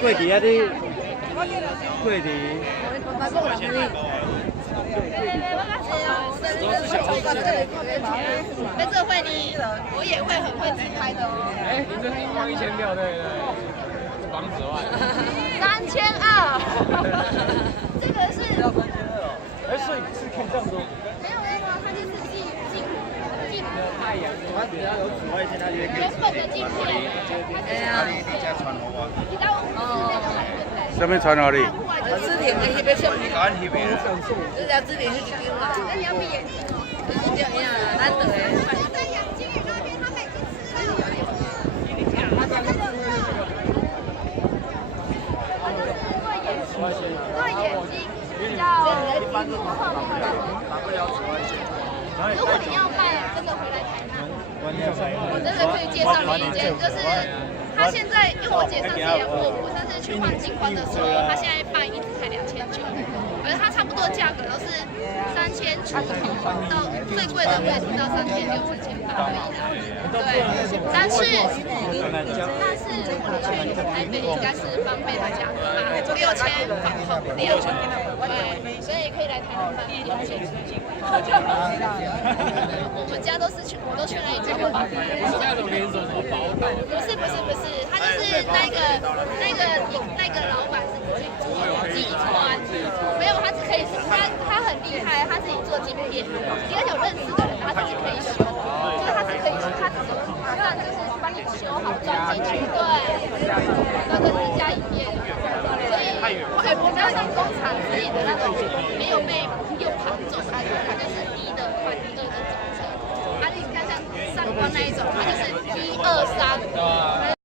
贵地啊啲，贵地。在这会你，我也会很会自拍的哦。哎，你最近放1000票对不对？房子外。3200，这个是。哎，所以是可以这样子。没有，它就是镜太阳，它只要有紫外线，它就会可以。原本的镜片。哎呀，你家传好啊？你知道我们是那个海豚台。上面传哪里？支点跟那边像。赶那边。这条支点是几斤嘛？那你要闭眼睛哦。就是这样，难得哎。在养金鱼那边，他们已经吃了。对眼睛比较。如果你要办真的回来台南，我真的可以介绍你一间，就是他现在，因为我姐上次也我上次去换金冠的时候，他现在办一只才2900，而他差不多价格都是3000出头到最贵的可以听到3600、3800而已啦。对，但是你去台北应该是翻倍的价格吧，6000往后6，对，所以可以来台南办店。我们家都是去，我都去那一家吧。不是那种连锁什么宝岛。不是，他就是那个老板是自己集团，没有他只可以他很厉害，他自己做晶片，因为有认识的人他自己可以修，就是他只可以他只能马上就是帮你修好装进去，对，那个自家营业的，所以我们要上工厂自己的那种没有被用行种，它就是低的款1、2的总成，它你看像上光那一种，它就是1、2、3。